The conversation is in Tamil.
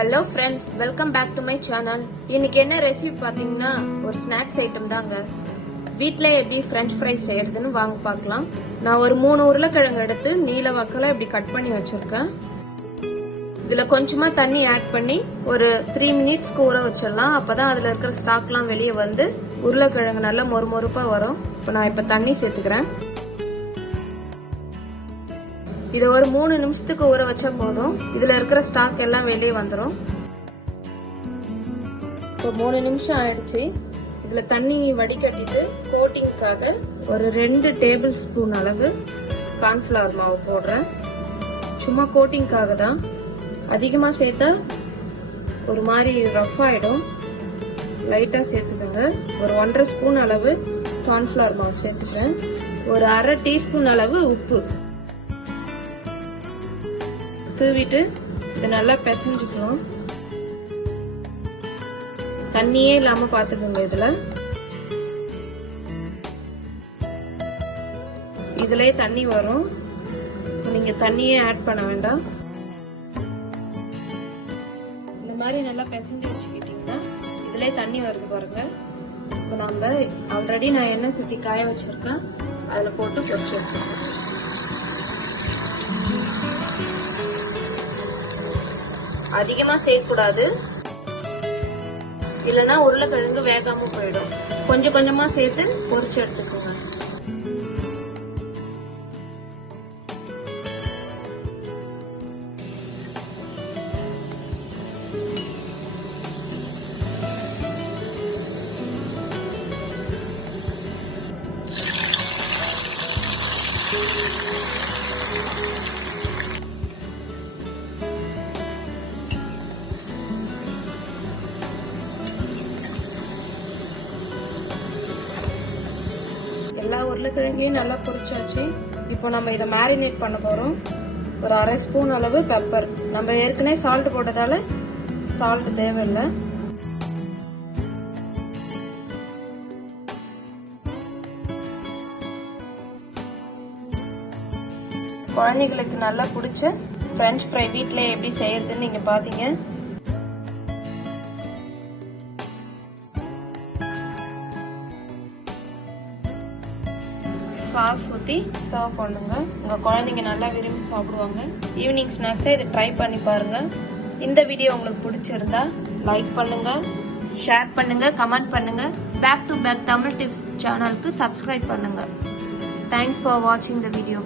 Hello friends, welcome back to my channel. இன்னைக்கு என்ன ரெசிபி பாத்தீங்கன்னா ஒரு ஸ்நாக்ஸ் ஐட்டம் தாங்க. வீட்ல எப்படி French fries செய்யறதுன்னு வாங்க பார்க்கலாம். நான் ஒரு 3 உருளைக்கிழங்கு எடுத்து நீல வாக்குல இப்படி கட் பண்ணி வச்சிருக்கேன். இதுல கொஞ்சமா தண்ணி ஆட் பண்ணி ஒரு 3 minutes ஊற வச்சிடலாம். அப்பதான் அதுல இருக்கிற ஸ்டாக்லாம் வெளியே வந்து உருளைக்கிழங்கு நல்லா மொறுமொறுப்பா வரும். இப்போ நான் இப்ப தண்ணி சேர்த்துக்கிறேன். இதை ஒரு 3 நிமிஷத்துக்கு ஊற வச்சா போதும். இதுல இருக்கிற ஸ்டாக் எல்லாம் வெளியே வந்துடும். இப்போ 3 நிமிஷம் ஆயிடுச்சு. இதுல தண்ணி வடிகட்டிட்டு கோட்டிங்காக ஒரு 2 டேபிள் ஸ்பூன் அளவு கார்ன்ஃபிளவர் மாவு போடுறேன். சும்மா கோட்டிங்காக தான். அதிகமா சேர்த்தா ஒரு மாதிரி ரஃப் ஆயிடும். லைட்டா சேர்த்துக்கோங்க. ஒரு 1.5 ஸ்பூன் அளவு கார்ன்ஃபிளவர் மாவு சேர்த்துக்கிறேன். ஒரு 1/2 டீஸ்பூன் அளவு உப்பு தூவிட்டு இதை நல்லா பிசைஞ்சுக்கணும். தண்ணியே இல்லாம பாத்துக்கோங்க. இதுலயே தண்ணி வரும். நீங்க தண்ணியே ஆட் பண்ண வேண்டாம். இந்த மாதிரி நல்லா பிசைஞ்சு வச்சுக்கிட்டீங்கன்னா இதுலயே தண்ணி வருது பாருங்க. இப்போ நம்ம ஆல்ரெடி நான் எண்ணெய் சுட்டி காய வச்சிருக்கேன். அதுல போட்டு பொரிச்சு வச்சிருக்கேன். அதிகமா சேர்க்கக்கூடாது, இல்லைன்னா உருளைக்கிழங்கு வேகாம போயிடும். கொஞ்சம் கொஞ்சமா சேர்த்து பொரிச்சு எடுத்துக்கோங்க. எல்லா உருளைக்கிழங்கையும் நல்லா பொரிச்சாச்சு. இப்போ நம்ம இதை மேரினேட் பண்ண போறோம். ஒரு 1/2 ஸ்பூன் அளவு பெப்பர். நம்ம ஏற்கனவே சால்ட் போட்டதால சால்ட் தேவையில்லை. குழந்தைகளுக்கு நல்லா பிடிச்ச French fry வீட்ல எப்படி செய்யறதுன்னு நீங்க பாத்தீங்க. சாஸ் ஊற்றி சர்வ் பண்ணுங்க. உங்கள் குழந்தைங்க நல்லா விரும்பி சாப்பிடுவாங்க. ஈவினிங் ஸ்நாக்ஸை இதை ட்ரை பண்ணி பாருங்க. இந்த வீடியோ உங்களுக்கு பிடிச்சிருந்தா லைக் பண்ணுங்க, ஷேர் பண்ணுங்க, கமெண்ட் பண்ணுங்க. Back to back Tamil tips சேனலுக்கு சப்ஸ்கிரைப் பண்ணுங்க. தேங்க்ஸ் ஃபார் வாட்சிங் த வீடியோ.